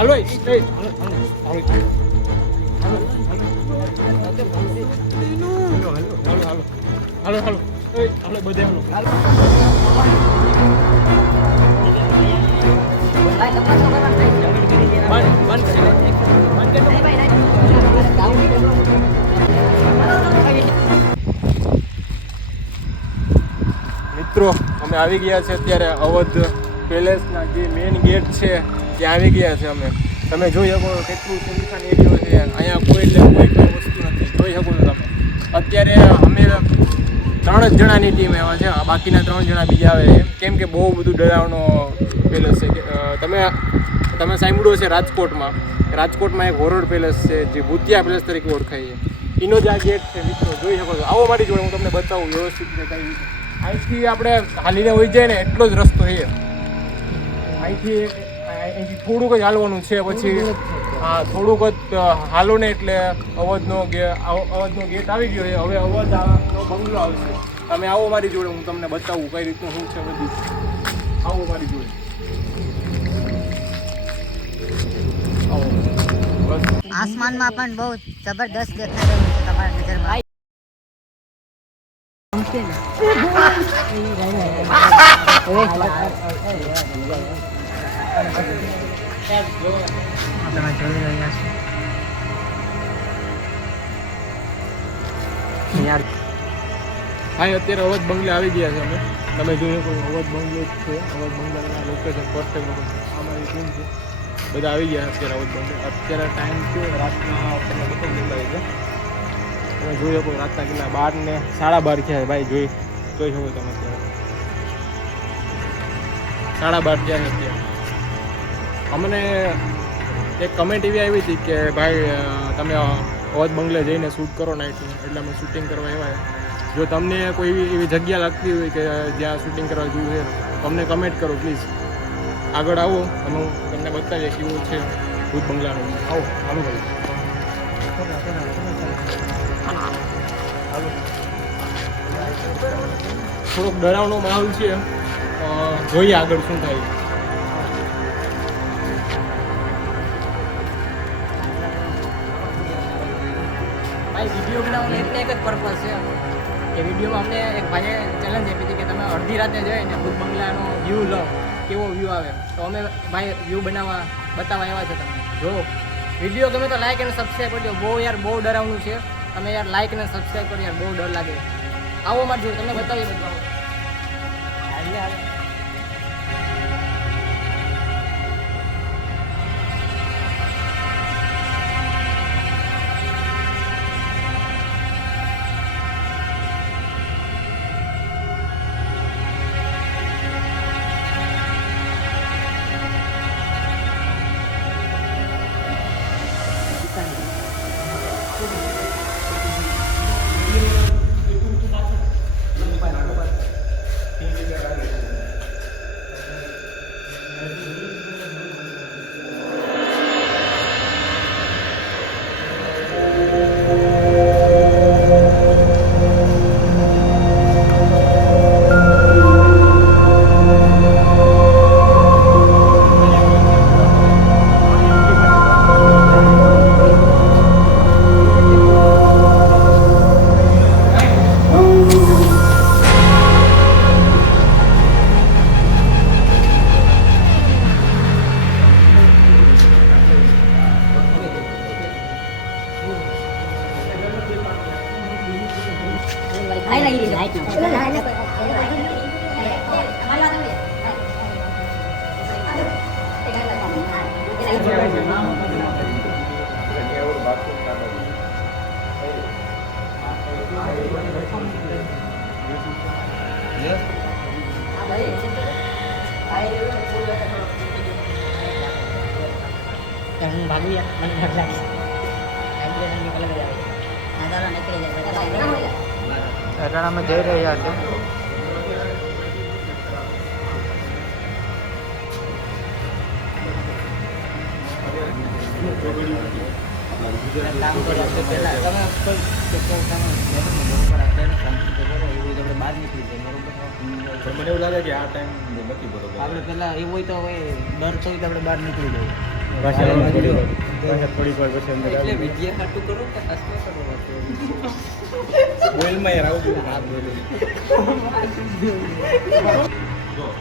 હાલો એ હાલો બધે મિત્રો અમે આવી ગયા છે અત્યારે અવધ પેલેસના જે મેઇન ગેટ છે ત્યાં આવી ગયા છે અમે. તમે જોઈ શકો કેટલું સુનસાન એરિયો છે અહીંયા. કોઈ વસ્તુ નથી, જોઈ શકો છો તમે. અત્યારે અમે 3 જ જણાની ટીમ એવા છે, બાકીના 3 જણા બીજા આવે છે, કેમ કે બહુ બધું ડરાવનો પેલેસ છે. તમે સાંભળ્યું છે રાજકોટમાં એક હોરર પેલેસ છે જે ભૂતિયા પેલેસ તરીકે ઓળખાય છે. એનો જ આ ગેટ છે મિત્રો, જોઈ શકો છો. આવો મારી જોડે, હું તમને બતાવું વ્યવસ્થિત રીતે કઈ રીતે. અહીંથી આપણે હાલીને હોઈ જાય ને એટલો જ રસ્તો છે. અહીંથી થોડુંક જ હાલવાનું છે, પછી હા થોડુંક જ હાલો ને એટલે અવધનો ગેટ આવી ગયો છે. હવે અવધનો બંગલો આવશે. તમે આવો મારી જોડે, હું તમને બતાવું કઈ રીતનું શું છે બધું. આવો મારી જોડે, આવો. બસ આસમાનમાં પણ બહુ જબરદસ્ત દેખાઈ રહ્યું છે તમારા નજરમાં. તમે જોઈ રહ્યા છો યાર. ભાઈ અત્યારે અવધ બંગલે આવી ગયા છે અમે. તમે જોઈ શકો અવધ બંગલો જ છે. અવધ બંગલાના લોકેશન પરફેક્ટ લોકેશન. અમારી ટીમ છે, બધા આવી ગયા અત્યારે અવધ બંગલે. અત્યારે ટાઈમ છે રાતના તમે બતાવી દેતા છે. તમે જોઈ શકો રાતના કેટલા 12 ને 12:30 થયા ભાઈ. જોઈ શકો તમે અત્યારે 12:30 થયા છે અત્યારે. અમને એક કમેન્ટ એવી આવી હતી કે ભાઈ તમે અવધ બંગલે જઈને શૂટ કરો નાઇટનું, એટલે અમે શૂટિંગ કરવા આવ્યા. જો તમને કોઈ એવી જગ્યા લાગતી હોય કે જ્યાં શૂટિંગ કરવા જેવું છે, તમને કમેન્ટ કરો પ્લીઝ. આગળ આવો અને હું તમને બતાવીએ કેવું છે ભૂત બંગલાનું. આવો હાલો ભાઈ, થોડોક ડરાવનો માહોલ છે, જોઈએ આગળ શું થાય. વિડીયો બનાવવાનો એટલે એક જ પર્પઝ છે કે વિડીયોમાં અમને એક ભાઈએ ચેલેન્જ આપી હતી કે તમે અડધી રાતે જઈને ભૂત બંગલાનો વ્યૂ લો, કેવો વ્યૂ આવે. તો અમે ભાઈ વ્યૂ બતાવવા આવ્યા છે તમને. જો વિડીયો ગમે તો લાઈક અને સબસ્ક્રાઈબ કરજો. બહુ ડરાવનું છે. તમે યાર લાઈક અને સબસ્ક્રાઈબ કરો યાર, બહુ ડર લાગે. આવો માર જો તમને બતાવી બધું. હું ભાગું યાર, મને ડર લાગે. અટાણામાં જઈ રહ્યા છે. કામ કરો તો પહેલા તમે કોઈ બહાર નીકળી જાય બરોબર. મને એવું લાગે કે આ ટાઈમ નથી બરોબર. આપણે પહેલા એવું હોય તો ડર તો હોય તો આપણે બહાર નીકળી જઈએ. પાછા આવો થોડી વાર થોડીક વાર પછી અંદર એટલે આવી વિદ્યા હાટું કરો કે હસમાં કરો ઓઇલમાં યાર આવું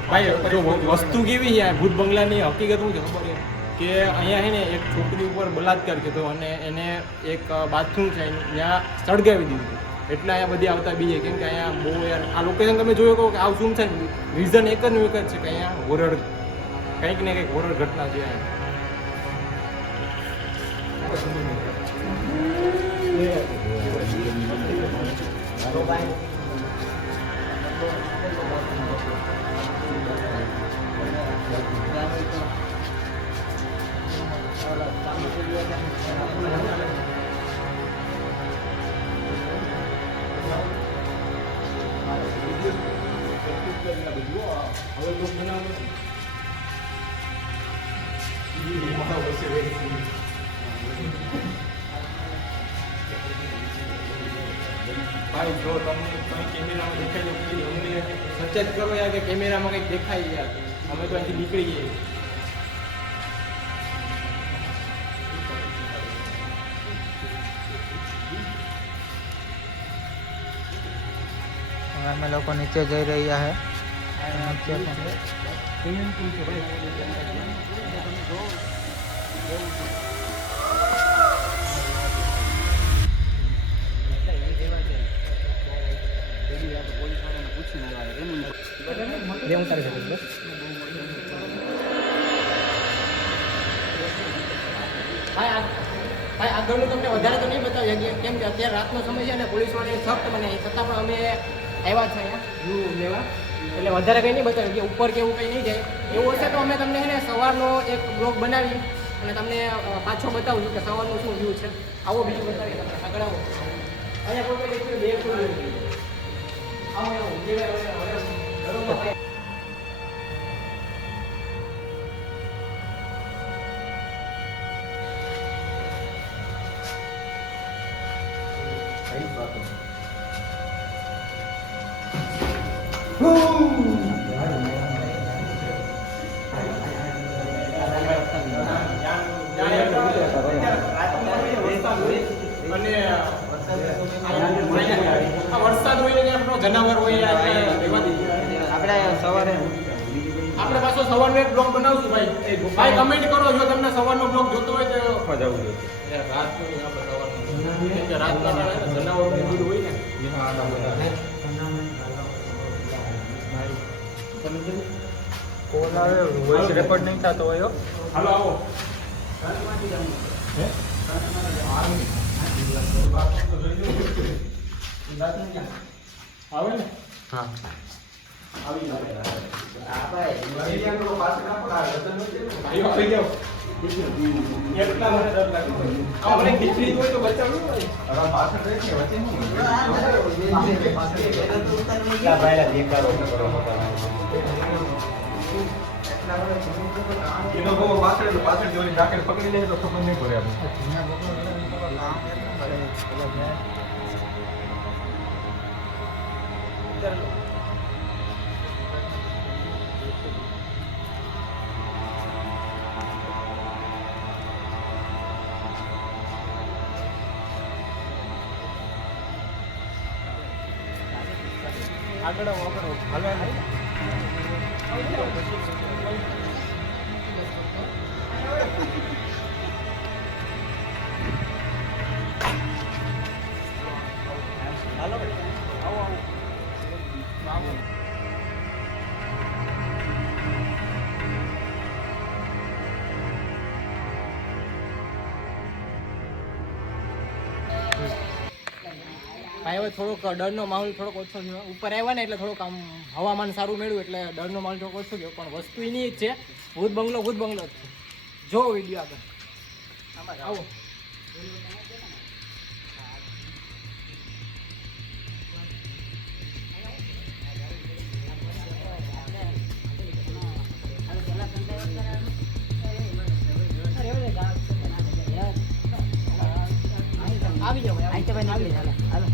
ભાઈ જો વસ્તુ કેવી છે ભૂત બંગલાની હકીકત શું છે ખબર છે કે અહીંયા છે ને એક છોકરી ઉપર બલાત્કાર કર્યો અને એને એક બાથરૂમ છે ત્યાં સળગાવી દીધું એટલે અહીંયા બધી આવતા બીજે કેમ કે અહીંયા બહુ યાર આ લોકેશન તમે જોયો કહો કે આવું શું છે રીઝન એક જ છે કે અહીંયા હોરર કંઈક ને કંઈક હોરર ઘટના છે ભાઈ જો તમને કેમેરામાં દેખાય અમને સચેત કરો યાર કે કેમેરામાં કંઈક દેખાય યાર અમે તો અહીંથી નીકળી જઈએ અમે લોકો નીચે જઈ રહ્યા છે ભાઈ આગળનું તમને વધારે તો નહીં બતાવી શકીએ કેમ કે અત્યારે રાતનો સમય છે અને પોલીસવાળાએ સખ્ત બનાવી છતાં પણ અમે આવ્યા છે અહીંયા વ્યૂ લેવા એટલે વધારે કંઈ નહીં બતાવ્યું કે ઉપર કે એવું કંઈ નહીં જાય એવું હશે તો અમે તમને એને સવારનો એક બ્લોગ બનાવી અને તમને પાછો બતાવું છું કે સવારનું શું વ્યૂ છે આવો બીજું બતાવીએ તમને આગળ આવો અહીંયા કોઈ કંઈ બે આવો વરસાદ હોય ને આપણો જનાવર હોય આપણે સવારે આપણે પાછો સવારનો એક બ્લોગ બનાવશું ભાઈ ભાઈ કમેન્ટ કરો જો તમને સવારનો બ્લોગ જોતો હોય તો જવું જોઈએ રાતનો આપણે સવારનો રાતના જનાવર દૂધ હોય ને કોલ આવે વોઇસ રેકોર્ડ નહીં થતો હોય હાલો આવો આવે ને હા એટલા મને ડર લાગે આપણે દીકરી હોય તો બચાવવું એનો બહુ પાછળ જોઈને જાકેટ પકડી લે તો ખબર નહીં પડે આગળ હાલો ભાઈ હવે થોડોક ડરનો માહોલ થોડોક ઓછો થયો ઉપર આવ્યા ને એટલે થોડુંક આમ હવામાન સારું મળ્યું એટલે ડરનો માહોલ થોડોક ઓછો થયો પણ વસ્તુ એની જ છે ભૂત બંગલો જ છે જો વિડીયો આગળ આવો આવી જાવ આવી તો ભાઈ આવી હાલો હાલો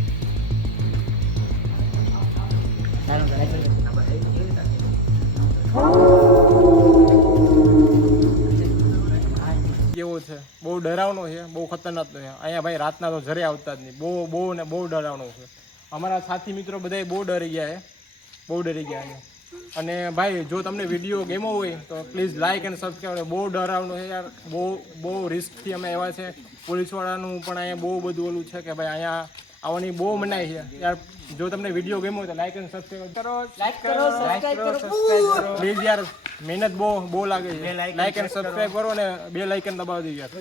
કેવો છે, બહુ ડરાવનો છે, બહુ ખતરનાક છે. અહીંયા ભાઈ રાતના તો જરે આવતા જ નહીં, બહુ ડરાવનો છે. અમારા સાથી મિત્રો બધા બહુ ડરી ગયા છે, બહુ ડરી ગયા છે. અને ભાઈ જો તમને વિડીયો ગમ્યો હોય તો પ્લીઝ લાઇક અને સબસ્ક્રાઈબ. બહુ ડરાવનો છે યાર, બહુ રિસ્કથી અમે આવ્યા છે. પોલીસવાળાનું પણ અહીંયા બહુ બધું ઓલું છે કે ભાઈ અહીંયા આવવાની બહુ મનાઈ છે યાર. જો તમને વિડીયો ગમ્યો હોય તો લાઇક અને સબસ્ક્રાઈબ કરો. સબસ્ક્રાઇબ કરો. પ્લીઝ યાર, મહેનત બહુ લાગે છે. લાઇક અને સબસ્ક્રાઈબ કરો અને બે લાઇકન દબાવી દો યાર.